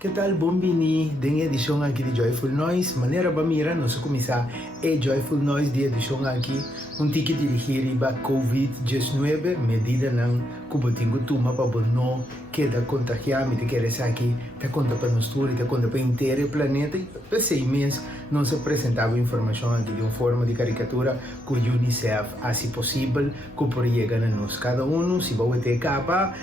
Que tal? Bombini, din edição aqui de Joyful Noise. Maneira para mirar, nós começar é Joyful Noise de edição aqui. Tique dirigir para COVID-19, medida não cubotingo tuma para não queda contagiar, me quer aqui, te conta para nós tudo, te conta para inteiro o planeta. Por 6 meses, não se apresentava informação aqui de uma forma de caricatura com o UNICEF, assim possível, que por chegar a nós cada um, se vai ter capa,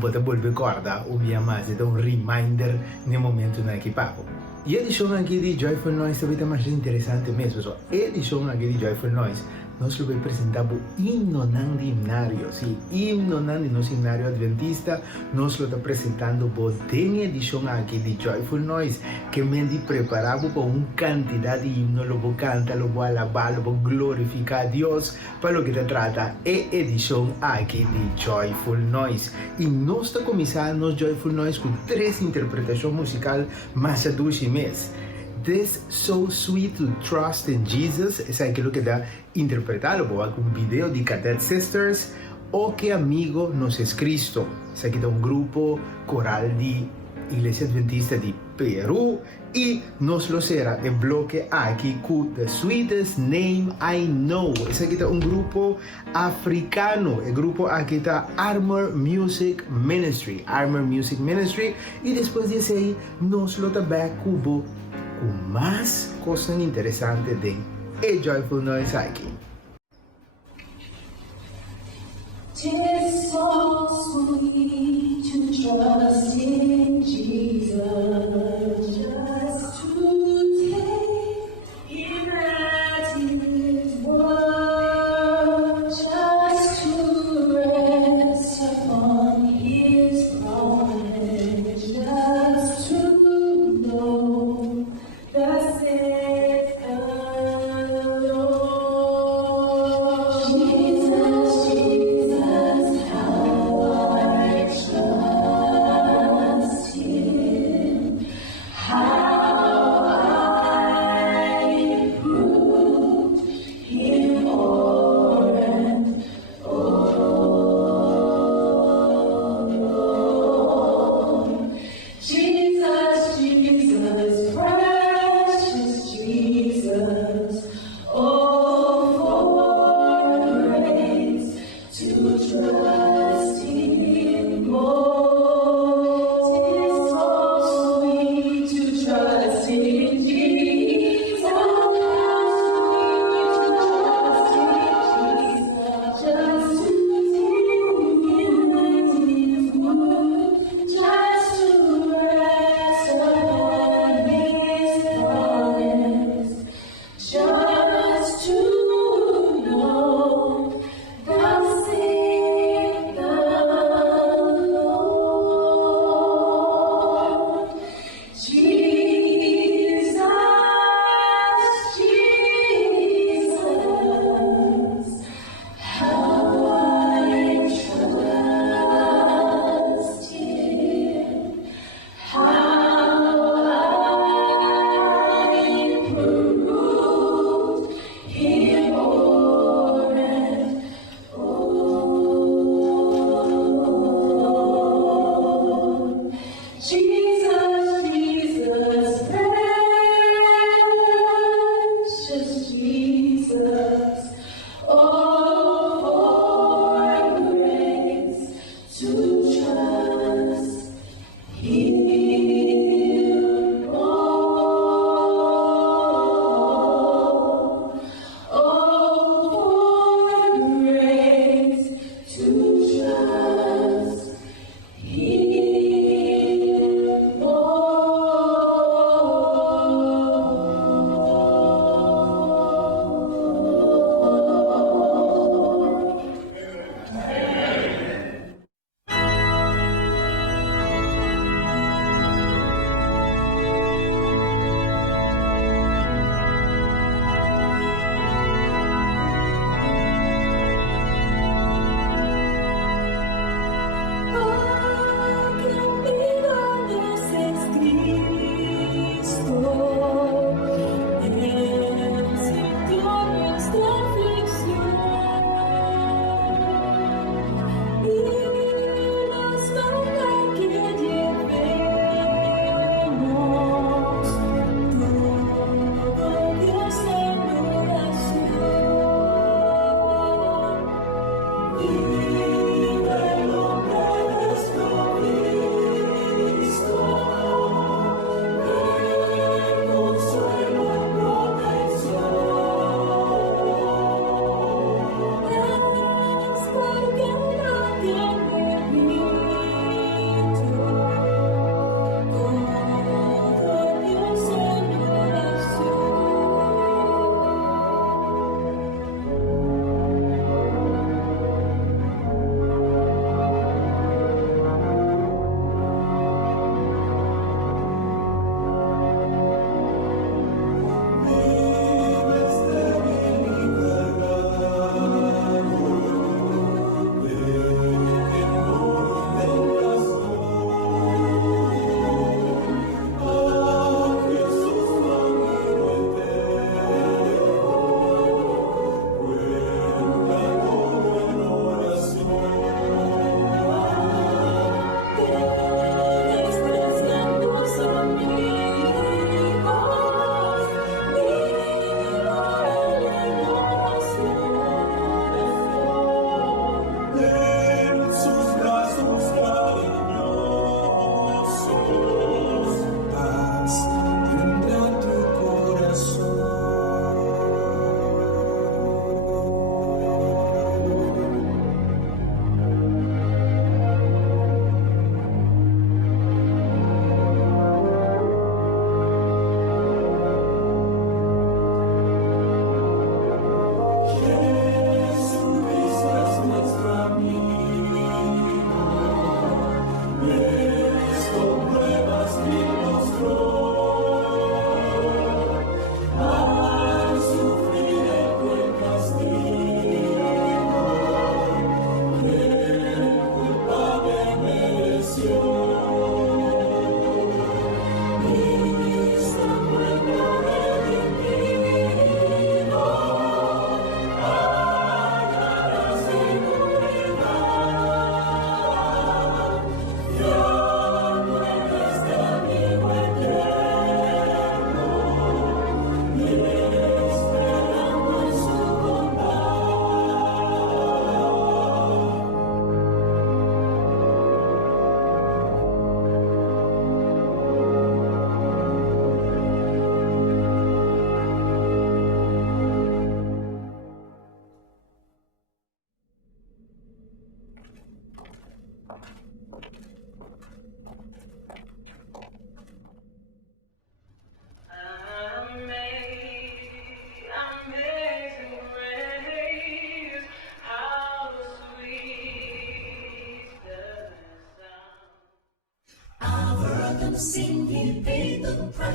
pode volver corda, ou bem mais, então reminder no momento na que papo. E a edição aqui de Joyful Noise também é mais interessante mesmo, a edição aqui de Joyful Noise, nós lo apresentamos himno de himnario, sim, himno de nosso himnario adventista, nós lo apresentando por tem edição aqui de Joyful Noise, que me preparado para uma quantidade de himno, lo vou cantar, lo vou alabar, lo vou glorificar a Deus, para o que se trata é edição aqui de Joyful Noise. E nós estamos começando nos Joyful Noise com 3 interpretações musicais mais a 12 meses. This So Sweet to Trust in Jesus es aquilo que está interpretado por un video de Cadet Sisters, O Que Amigo Nos Es Cristo. Es aqui de un grupo coral de Iglesia Adventista de Perú y nos lo será el bloque aquí con The Sweetest Name I Know. Es aquí de un grupo africano. El grupo aquí está Armor Music Ministry. Y después de ese nos lo está cubo con más cosas interesantes de A Joyful Noise aquí. Tis so sweet to trust in Jesus, just to take Him at His word, just to rest upon His promise, just to know thus saith the Lord. Jesus, Jesus, how I trust Him.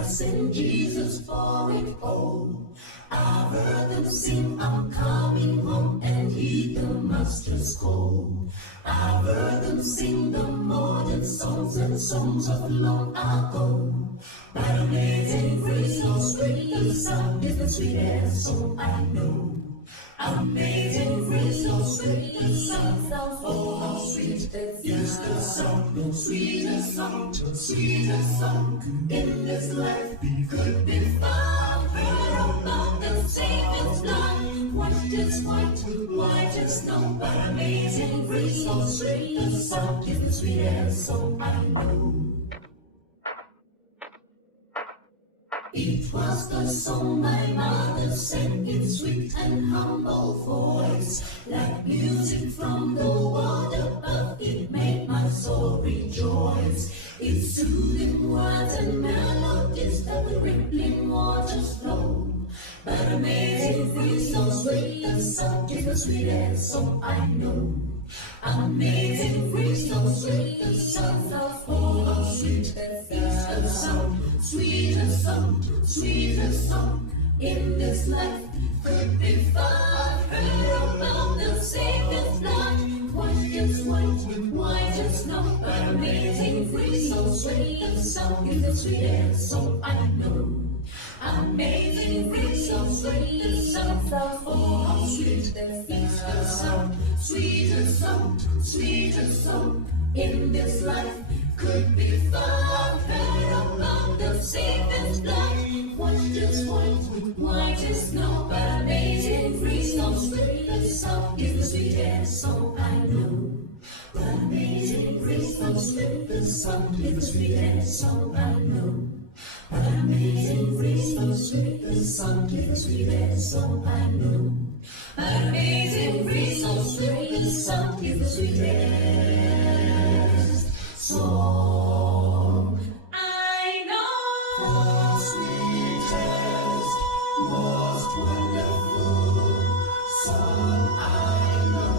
trust in Jesus for it all. I've heard them sing, I'm coming home, and heed the master's call. I've heard them sing the modern songs and songs of long ago. But amazing grace, so sweet the sound is the sweetest song I know. Amazing grace, so sweet the sound, oh how sweet is the sound, no sweetest song in this life could be found. Heard about the Savior's blood, white as snow. But amazing grace, so sweet the sound is the sweetest song I know. It was the song my mother sang in sweet and humble voice, like music from the world above. It made my soul rejoice. Its soothing words and melodies that the rippling waters flow. But amazing grace, so sweet the sound is the sweetest song I know. Amazing grace, so sweet the sound, oh how sweet is the sound, sweetest song in this life could be found. Heard about the Savior's blood, white as snow. But amazing grace, so sweet the sound is the sweetest song I know. Amazing grace, so sweet the sound, oh how sweet is the sound, sweetest song in this life could be found. Heard about the Savior's blood, white as snow. But amazing grace, so sweet the sound is the sweetest song I know. But amazing grace, so sweet the sound is the sweetest song I know. But amazing grace, so sweet the sound is the sweetest song I know. But amazing grace, so sweet the sound is the sweetest song I know. The sweetest, most wonderful song I know.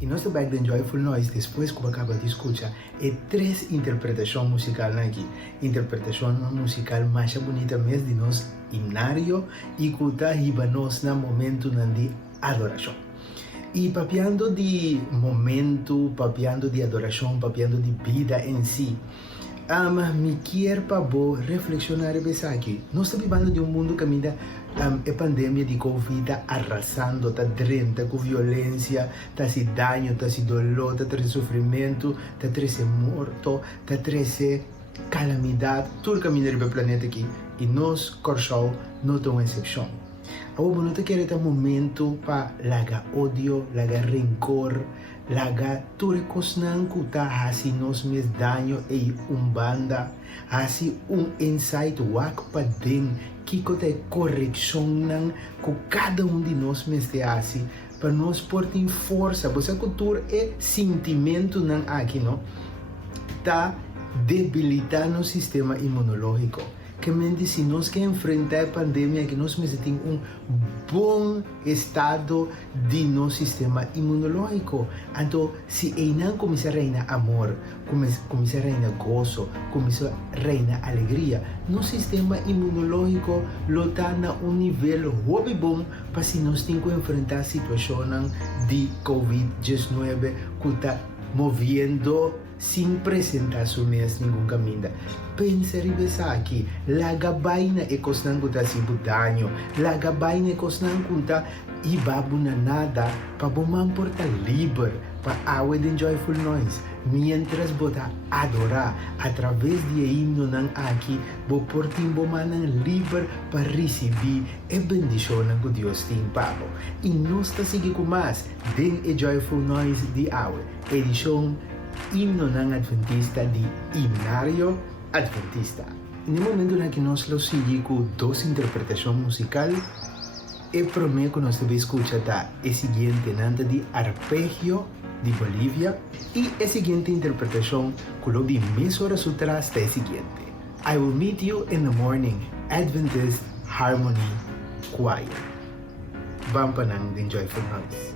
Y nuestro back de Joyful Noise, después que acaba de escuchar, hay tres interpretaciones musicales aquí. Interpretación musical más bonita mes de nos himnario y kuta hibanos na momento de adoración. Y papiando de momento, papiando de adoración, papiando de vida en sí, me quiero para reflexionar aquí. Nós estamos vivendo de mundo que ainda a pandemia de Covid está arrasando, está drenta com violência, está se dano, está se dolor, está trazendo sofrimento, está trazendo morto, está trazendo calamidade, tudo que caminha no planeta aqui. E nós, Corchal, não temos exceção. Agora, não quero ter momento para largar ódio, largar rancor, largar tudo que não está assim nos meus danos e banda, assim insight wak para dentro, que tem correção com cada de nós mesmos assim, para nós pôr em força, porque a cultura é sentimento não aqui, não? Está debilitando o sistema imunológico. Que mente se nós que enfrentar a pandemia, que nós temos bom estado de nosso sistema imunológico. Então, se ainda começar a reinar amor, começar a reinar gozo, começar a reinar alegria, nosso sistema imunológico está em nível muito bom para se nós temos que enfrentar a situação de Covid-19 que está movendo sem apresentar sumias nenhum caminho. Pensa aqui, la gabaina e cosnan kuta si budanyo, la gabaina e cosnan kuta ibabu na nada, pa bumamporta liber, pa awe den Joyful Noise, mientras bota adorar, através de himno ng aqui, bo portim bomanang liber pa receber e bendición ng Dios tin papo. E nós ta sige kumas, den e Joyful Noise di awe, edisyon himno ng Adventista di Himnario Adventista. No momento en que nos lo sigue con dos interpretaciones musicales, el primero que nos debe escuchar es el siguiente, nada de arpegio de Bolivia, y la siguiente interpretación, que lo de mis horas atrás, es el siguiente. I will meet you in the morning, Adventist Harmony Choir. Vamos para the Joyful Noise.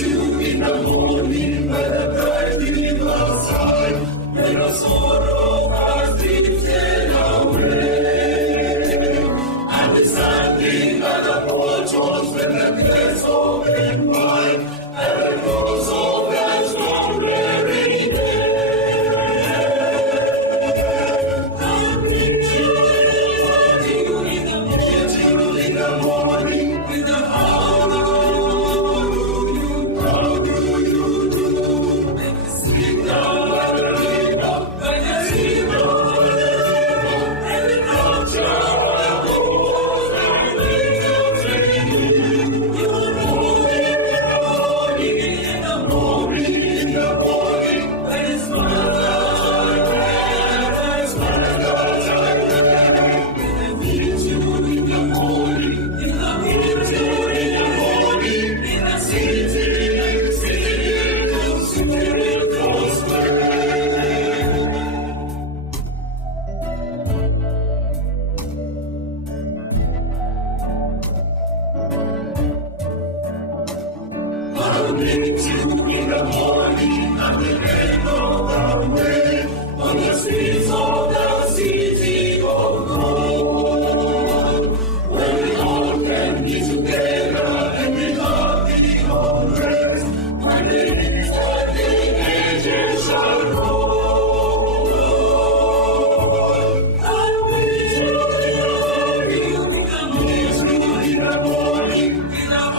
you in the morning by the bright river's side, when our sorrow has drifted away. And we're standing by the porch when the gates open wide, and the doors of that storm very day. And meet you in the morning, with the how do you do? Make me sing down by the river, by the river, and the culture. I'll meet you in the morning at the end of the way, on the streets of the city of gold, where we all can be together and be happy on rest, when the leaves of the ages shall roll. I'll meet you in the morning, in the hour.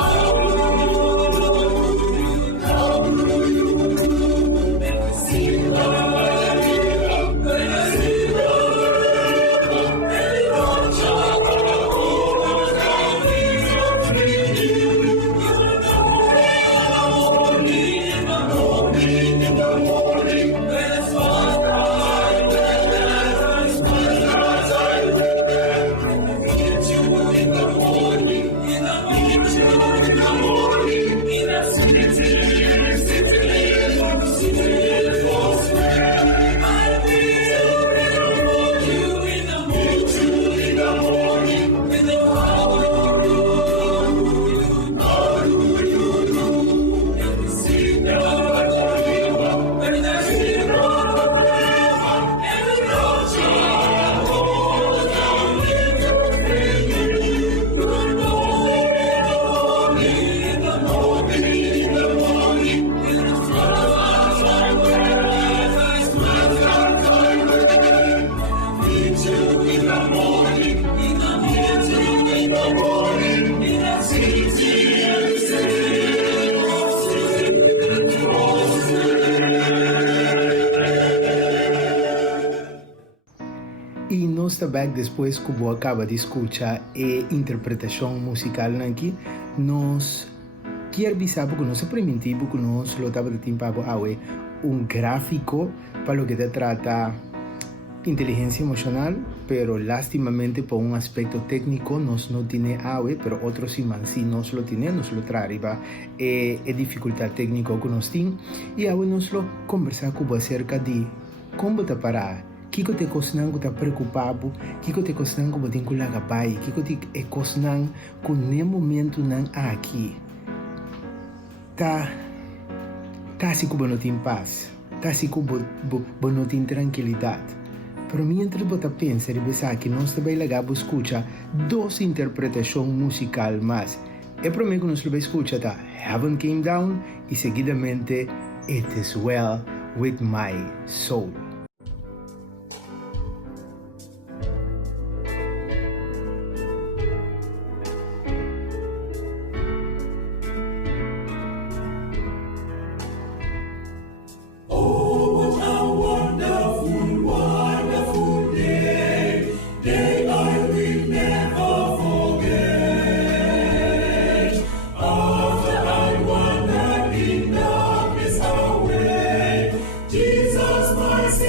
E nós está back depois que eu acaba de escutar a interpretação musical aqui. Nós quer avisar porque nós experimentamos porque nós lo estava de tempo gráfico para o que te trata inteligência emocional, pero lastimamente por un aspecto técnico nos no tiene AWE, pero otros sí nos lo tiene, nos lo trae, dificultad técnica que nos tiene, y AWE nos lo conversar con acerca de cómo te parar, kiko te cosnan que te preocupado, kiko te cosnan que botin kula gabay, kiko te cosnan que ne momento nan aqui, ta si que no tem paz, ta si que no tem tranquilidad. Pero mientras você pensa e pensa que nós também legal escuta duas interpretações musical mais. É para mim que nós vamos escutar tá Heaven Came Down e seguidamente It Is Well With My Soul. Jesus, my Savior.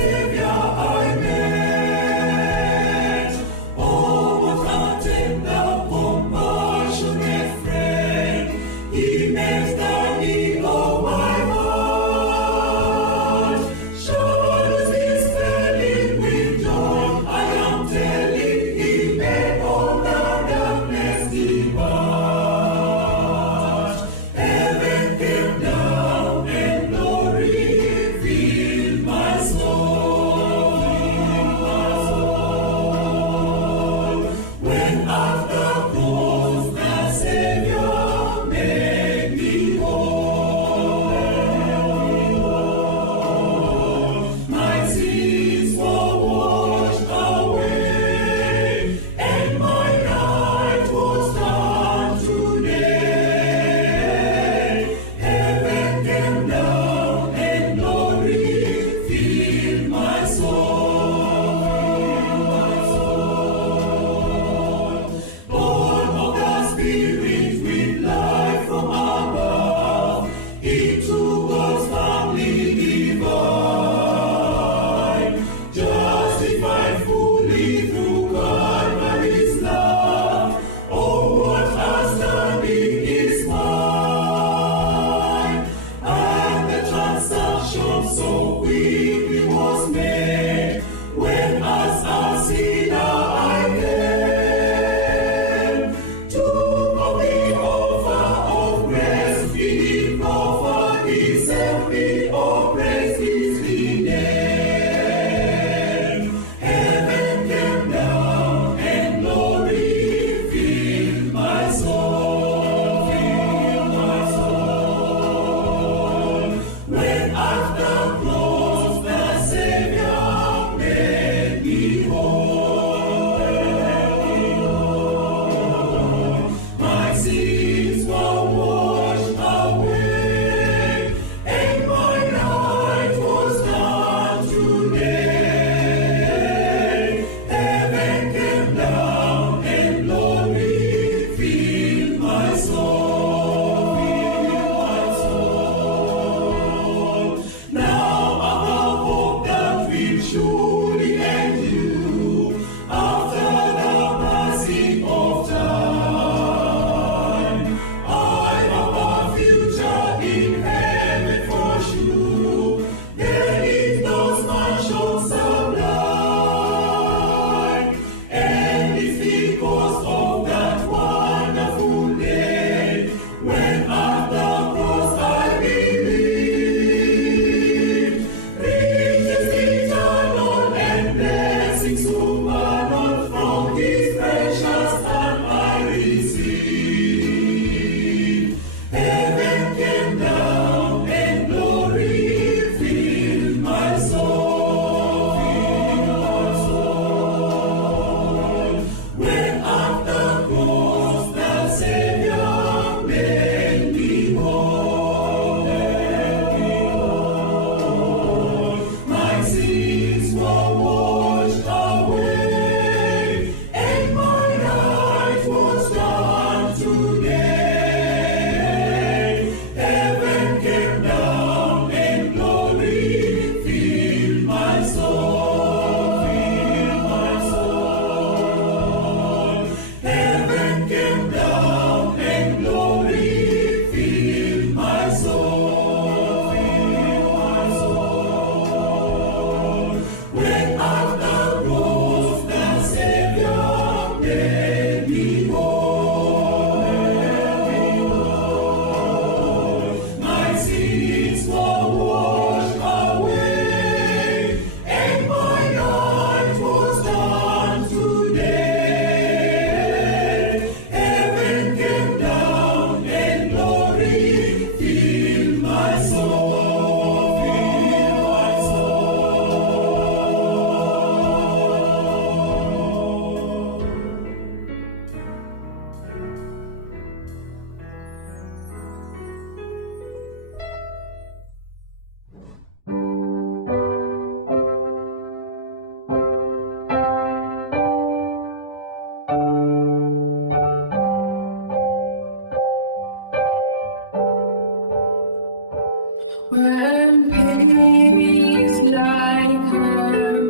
When peace like a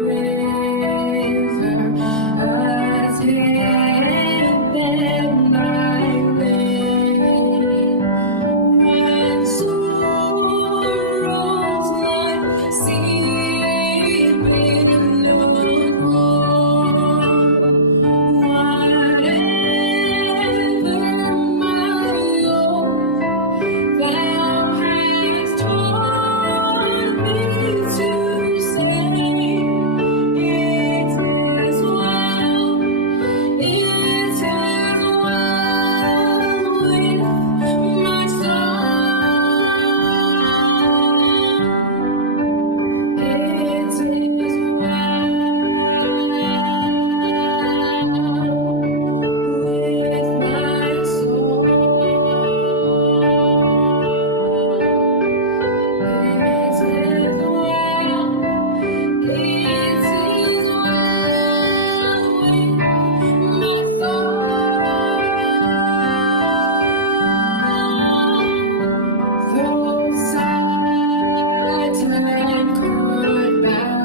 river, as it been my way. When sorrows like sea below, whatever my own, thou hast taught me to say, it is well, it is well with my soul. It is though Satan could back,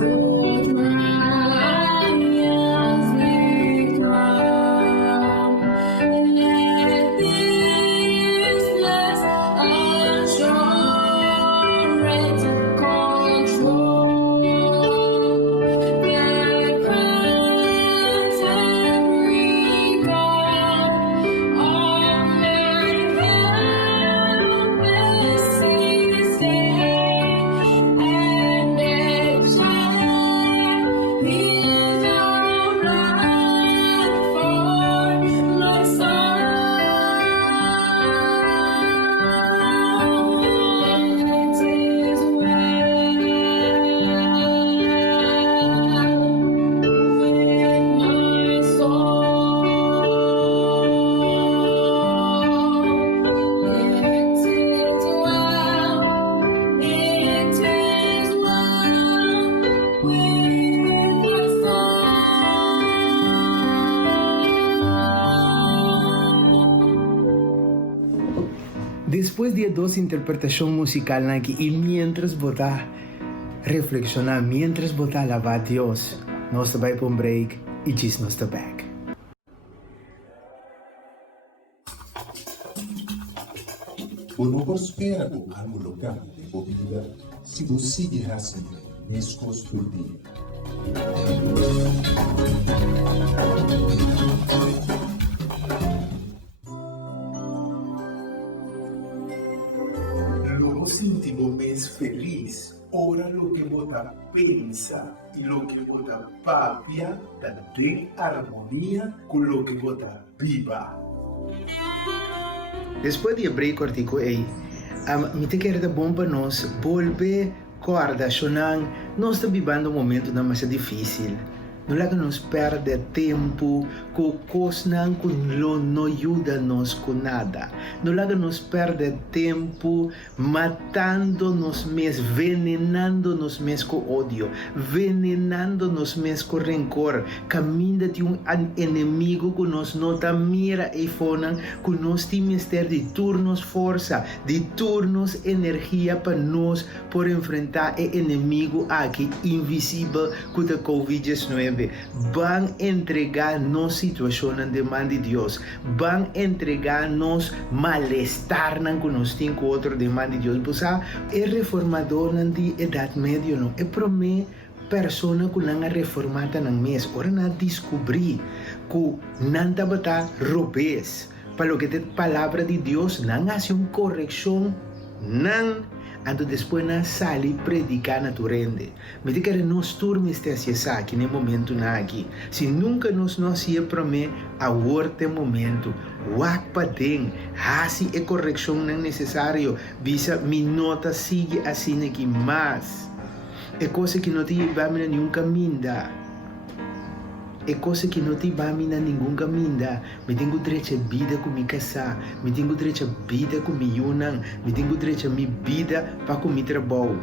though trials may come, let this blessed assurance control that grants every God all my helpless stay, and it shall be right for my soul. It is well with my soul. It is well, it is well with my soul. Después de dos interpretación musical aquí y mientras vota reflexionar, mientras vota alabar a Dios, nos vai para un break y just nos back. Vou prospera com algo local de vida se você assim mescos por dia. Luego sentimos mais feliz, ora lo que vota pensa y lo que vota papia, tem armonía con lo que vota viva. Después de break artigo aí, me te quero bom para nós volver corda, chonan, nós estamos vivendo um momento mais difícil. Não é que nos perde tempo, com coisas que não ajuda-nos com nada. Não é que nos perde tempo matando-nos mesmos, venenando-nos mesmos com ódio, venenando-nos mesmos com rancor, caminho de inimigo que nos nota mira e fona, que nós temos que ter de turnos força, de turnos energia para nós por enfrentar o inimigo aqui invisível que é a Covid-19. Van entregar-nos situação de mão de Deus. Van entregar-nos malestar que nós temos com outro de mão de Deus. Você é reformador na idade média, não? É para mim persona que não é reformada na mês. Ora não descobrir que não está robês. Para o que é a palavra de Deus, não há uma correção, não. Então depois na sala predicar na turende. Me diga que nós turmos te acessar aqui no momento na aqui. Se nunca nos ia para mim a outro momento, wak pa ding, hasi e correção não necessário, visa minota sigue assim aqui, mas é coisa que não te vai a nenhum caminho. É coisa que não te vai a nenhum caminho. Me tenho direito a vida com minha casa, me tenho direito a vida com minha unang, me tenho direito a minha vida para com meu trabalho.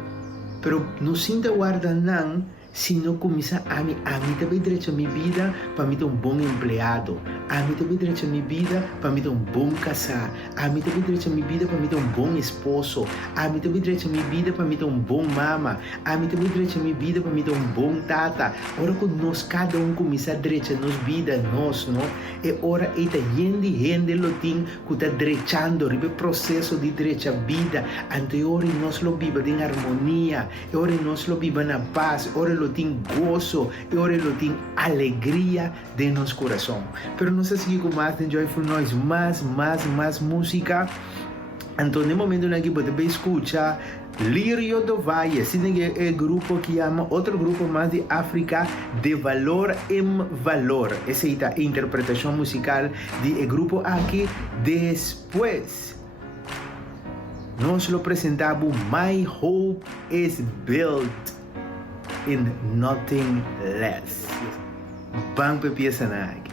Pero não sinta guarda não, se não começar a mim também direito a minha vida para me ter um bom empregado, a mim também direito a minha vida para me ter um bom casar, a mim também direito a minha vida para me ter um bom esposo, a mim também direito a minha vida para me ter um bom mama, a mim também direito a minha vida para me ter um bom tata. Ora que nós cada um começar direito a nossa vida, nós, não? É hora e tá gente lotim que tá direitando o processo de direito a vida, ante ora nós lo viva em harmonia, é hora nós lo viva na paz, ora lo tem gozo, é hora lo tem alegria de nosso coração. Pero nós seguimos com mais de Joyful Noise, mais música. Então, no momento em que você vai escutar Lírio do Valle, esse é o grupo que chama, outro grupo mais de África, de Valor em Valor. Essa é a interpretação musical do grupo aqui. Depois, nós lo apresentamos My Hope is Built in Nothing Less. Vamos para a peça aqui.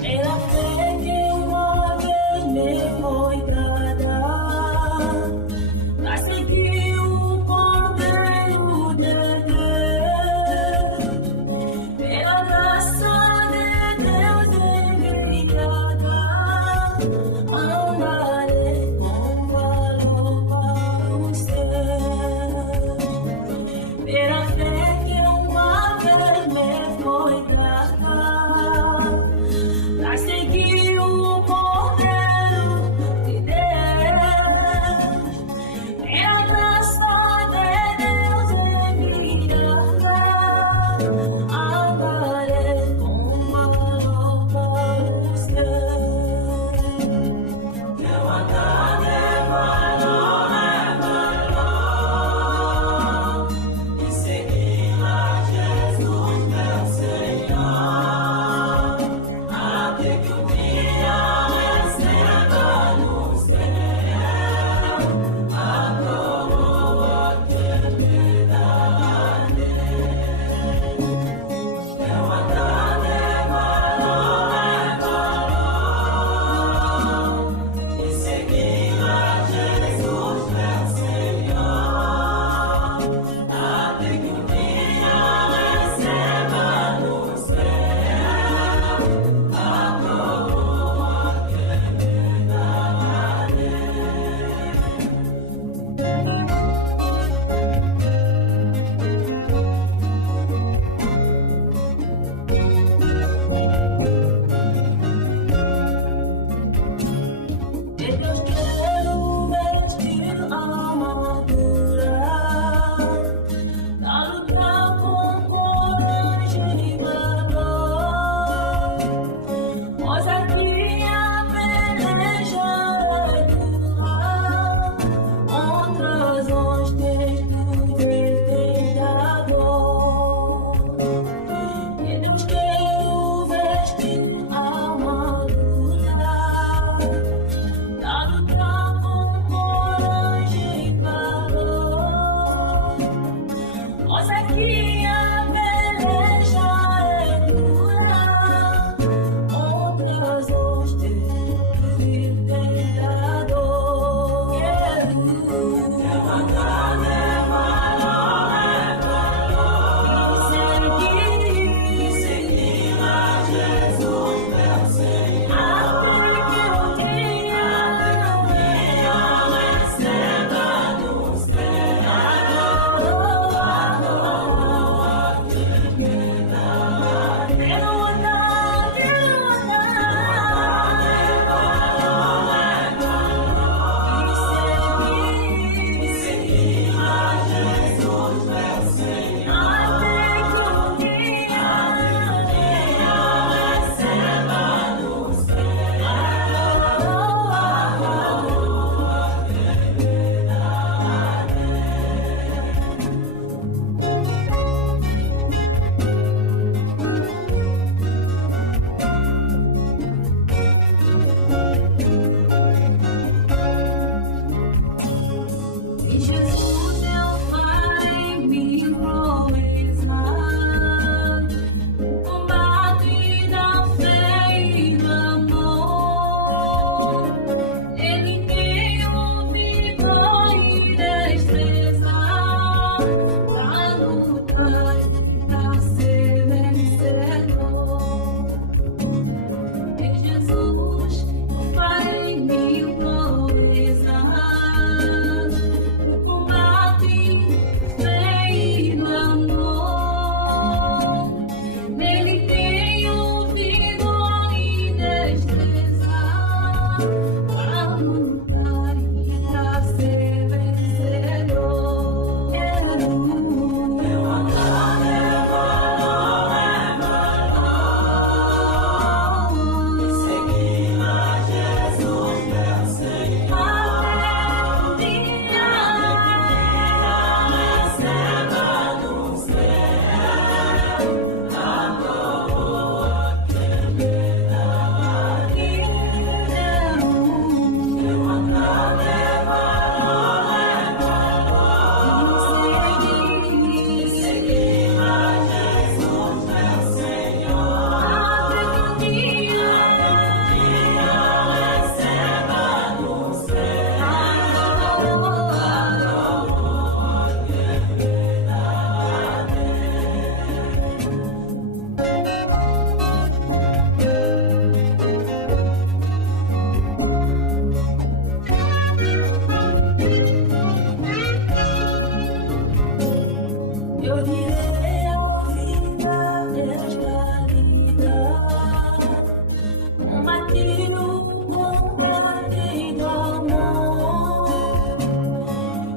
Pela fé que uma vez me foi dada, pra seguir o Cordeiro de Deus, pela graça de Deus enviada, andarei com valor para o céu. Pela fé que uma vez me foi dada, pra seguir o Cordeiro de Deus, pela graça de Deus enviada, andarei com valor para o céu. Meu andar é valor, e seguir a Jesus, meu Senhor. Até que um dia receba no céu a coroa que me darei. Meu andar é valor, e seguir a Jesus, meu Senhor. Até que um dia receba no céu a coroa que me darei. De Deus quero vestir a armadura, pra lutar com coragem e valor, pois aqui a peleja é dura, contra as hostes do tentador. De Deus quero vestir a armadura, pra lutar com coragem e valor, pois aqui a peleja é dura, contra as hostes do tentador. Meu andar é valor, e seguir a Jesus, meu Senhor. Até que um dia receba no céu a coroa Yo diré a vida esta vida, un mattino un partido amor,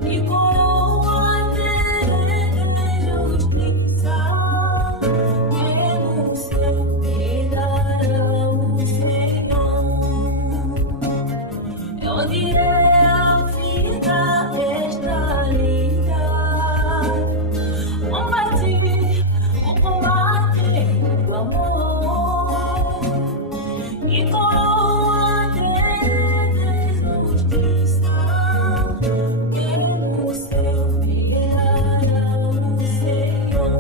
y coroate de justicia, que busque pedar a un Señor. Yo diré a vida esta vida, combati o amor, e coroa de justiça, que o céu virá o Senhor.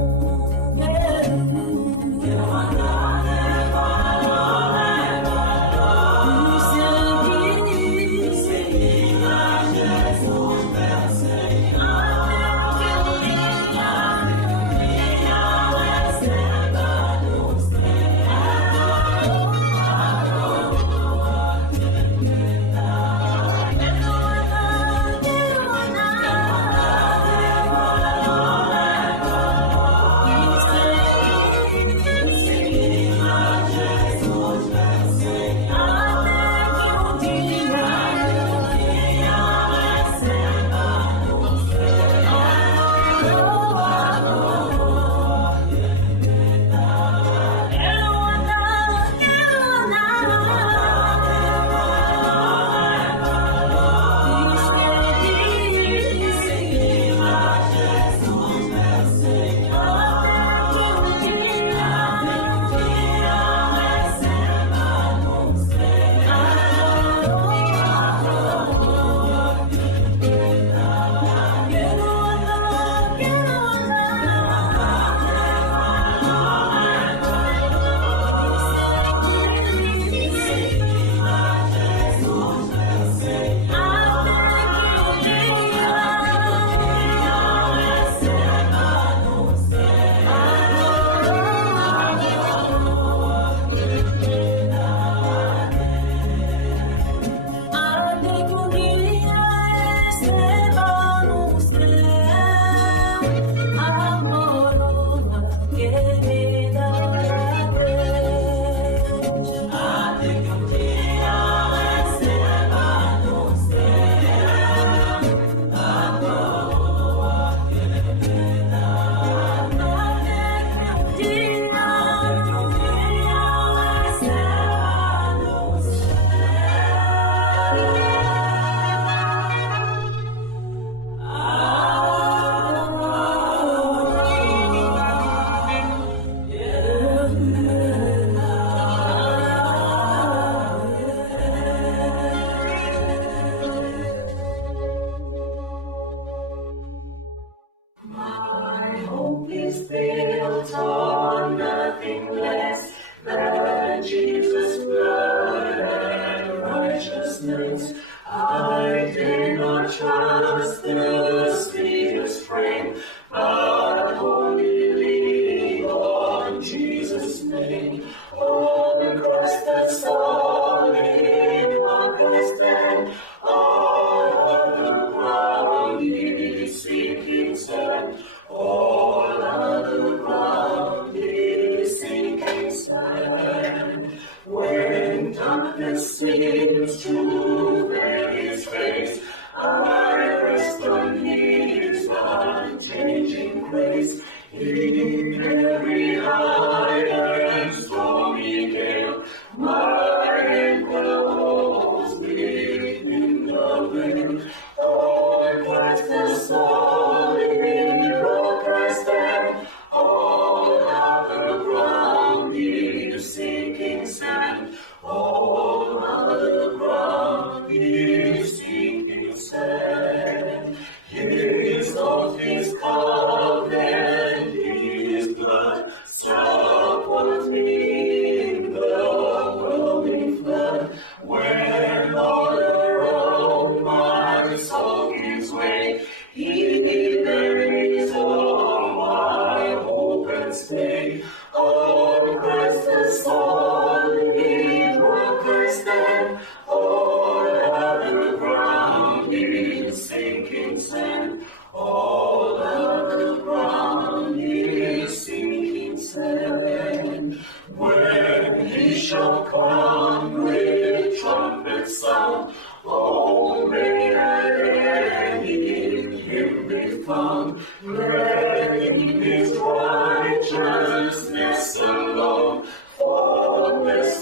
Built on nothing less than Jesus' blood and righteousness. I dare not trust the sweetest frame, but wholly lean on Jesus' name. On Christ the solid rock I stand, all other ground is sinking sand. All other ground is sinking sand. When darkness seems to veil his face, I rest on his unchanging grace. In every high and stormy gale, my anchor holds within the veil. On Christ the solid rock I stand, all other ground is sinking sand. All other ground is sinking sand. His oath, his covenant, his blood,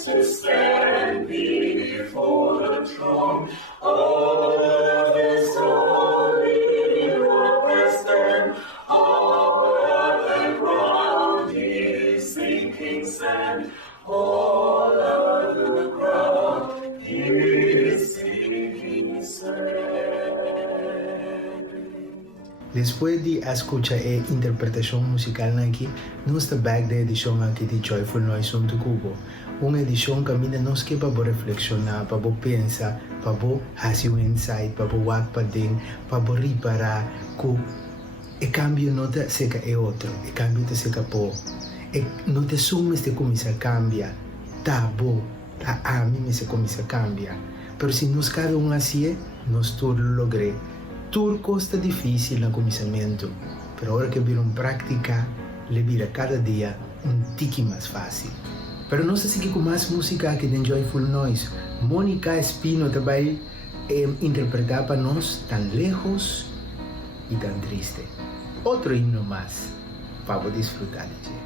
to stand before the throne. Oh, this holy purpose then, all other ground is sinking sand. All other ground is sinking sand. Después de escuchar a interpretación musical aquí, nos está back de edición aquí de Joyful Noise on to Cubo. Una edición que mina nos que para reflexionar, para pensar, para hacer un insight, para what para den, para reparar que el cambio no te seca es otro, el cambio te seca por. No te sumes de comienza a cambiar, tá bom, a mí me se comienza a cambiar. Pero si nos cada uno así, nos todo lo logré. Todo costa difícil no comienzo, pero ahora que vieron práctica, le vira cada día un tiki más fácil. Pero no sé si con más música aquí en Joyful Noise. Mónica Espino también interpretar para nos tan lejos y tan triste. Otro himno más para disfrutar de.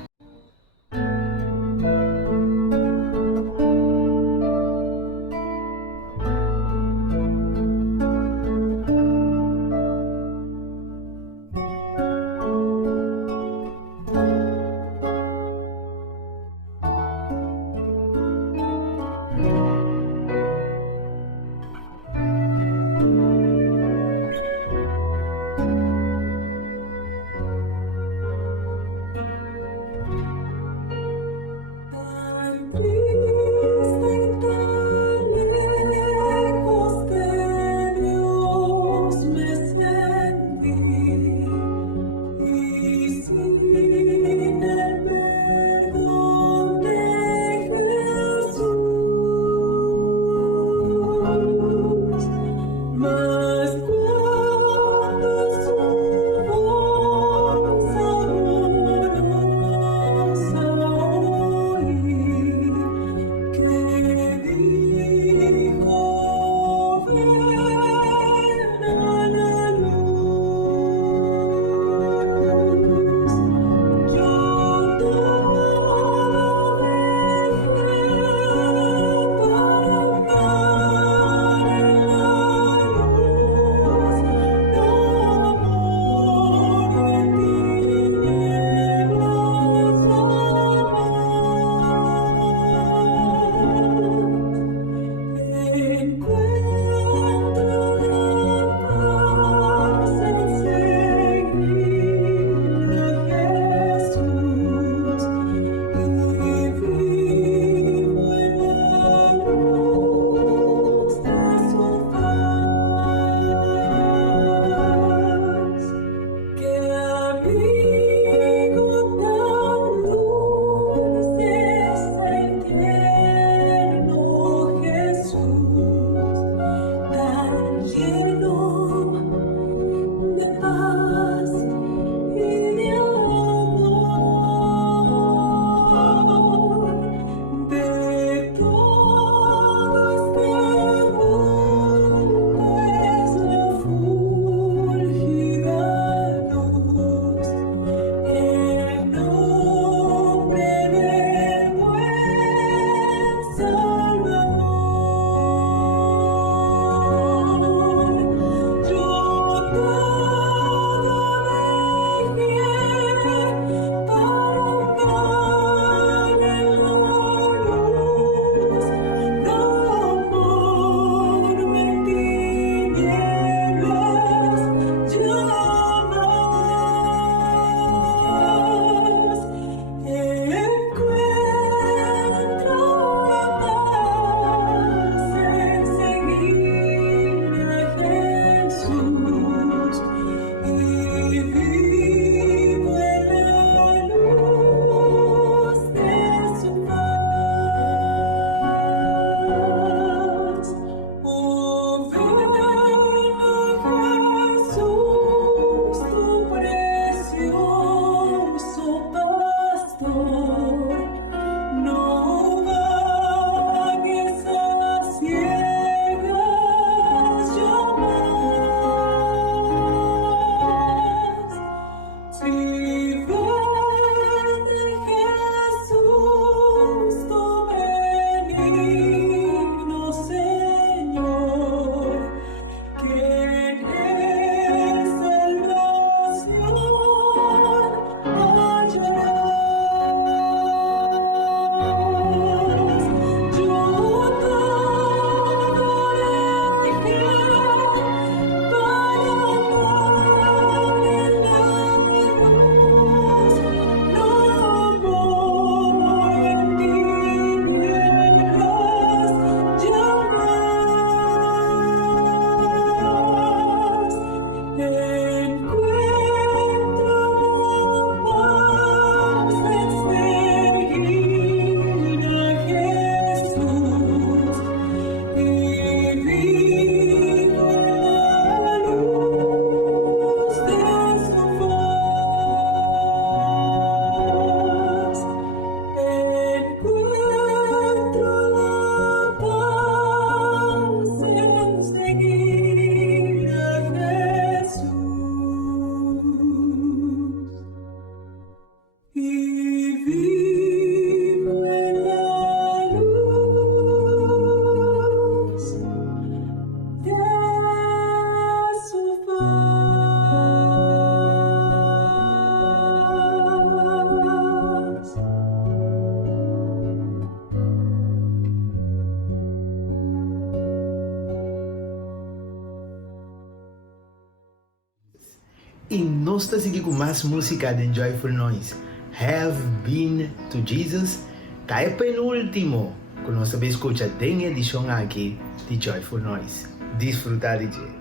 nós estamos seguindo com mais música de Joyful Noise. Have Been to Jesus. Tá é penúltimo. Que nós também escuta em edição aqui de Joyful Noise. Desfrutar de Jesus.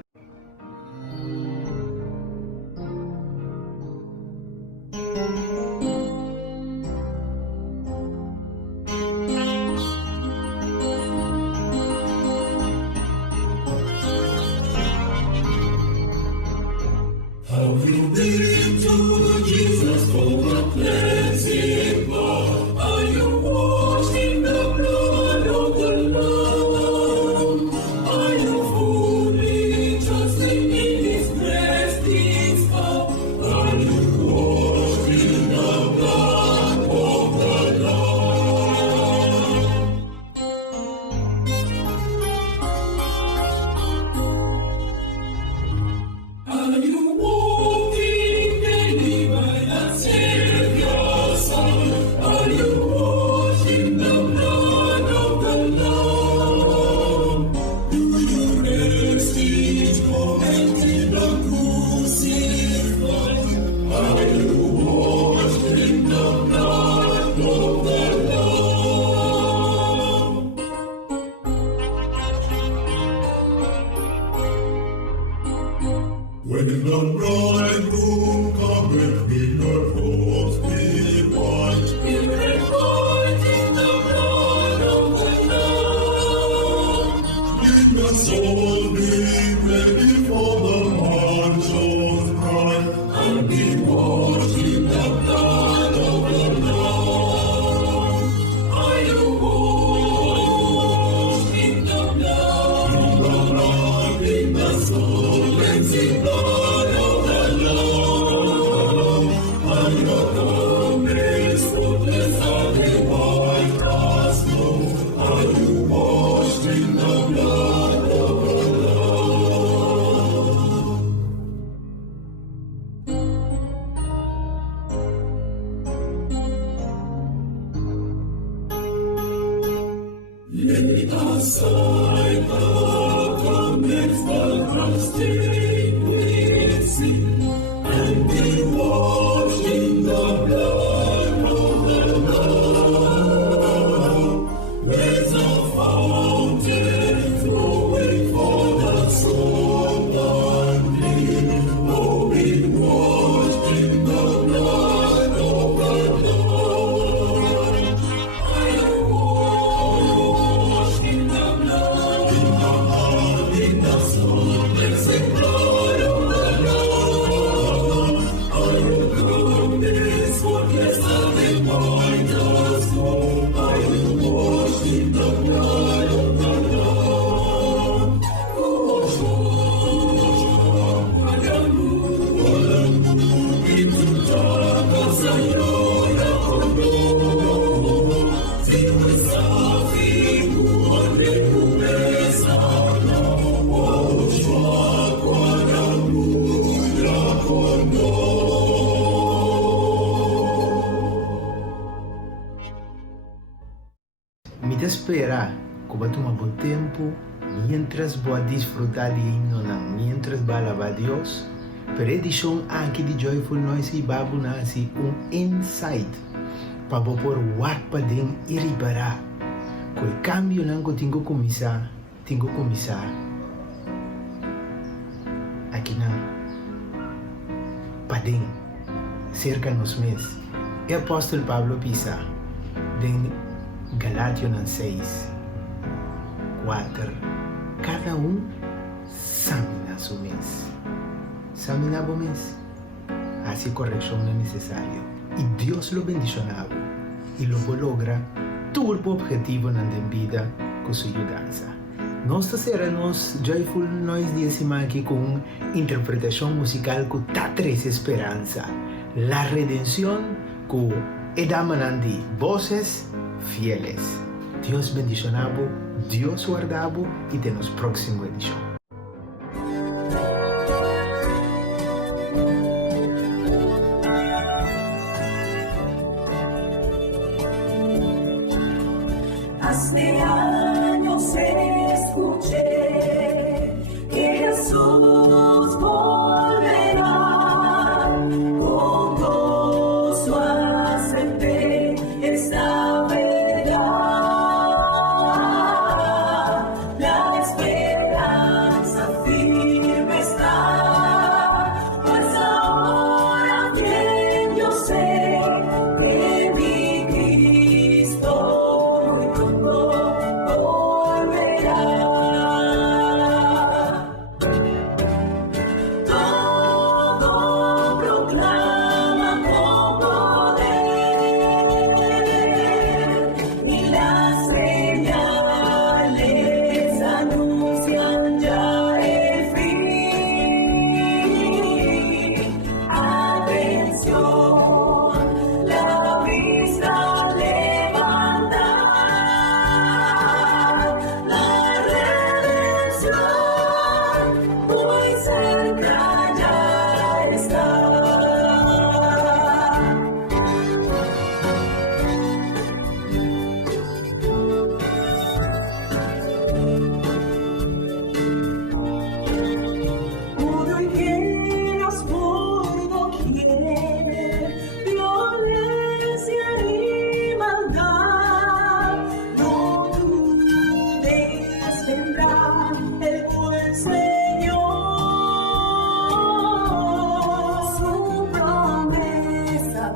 When the bridegroom cometh, in the robes be white. In the blood of the Lamb. In the soul be ready for the mansions bright, and be washed in the blood of the Lamb. Are you washed in the blood, in the soul, cleansing blood? Lay aside the garments that are stained with sin, and be washed in the blood of the Lamb. There's a fountain flowing for the soul unbleed. Oh, be washed in the blood of the Lamb. Are you washed in the blood, in the soul, cleansing blood of the Lamb? Are you goodness, goodness, nothing mind us know? Are you washed in the blood of the Lamb? Wash, into darkness and your condom. Siku safi kuone kumezana, waoshwa kwa damu ya kondoo. Me te espera que va a tomar buen tiempo mientras voy a disfrutar de himno, mientras va a alabar a Dios. Pero edición aquí de Joyful Noise y va a poner así un insight para por wakpa den y ribara. Que el cambio que tengo que comenzar aquí na padeng cerca nos mes. El apóstol Pablo pisa den Galatio 6, 4. Cada examina su mes. Examina o mes. Así corrección es necesario. Y Dios lo bendicionaba y luego logra todo el objetivo en la vida con su ayudanza. Nós seremos Joyful Noise décima aqui com interpretação musical que está traz esperança. La redención que edamanandi voces fieles. Dios bendicionado, Dios guardado y te nos próxima edición. Hace años escuché que Jesús volverá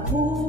Who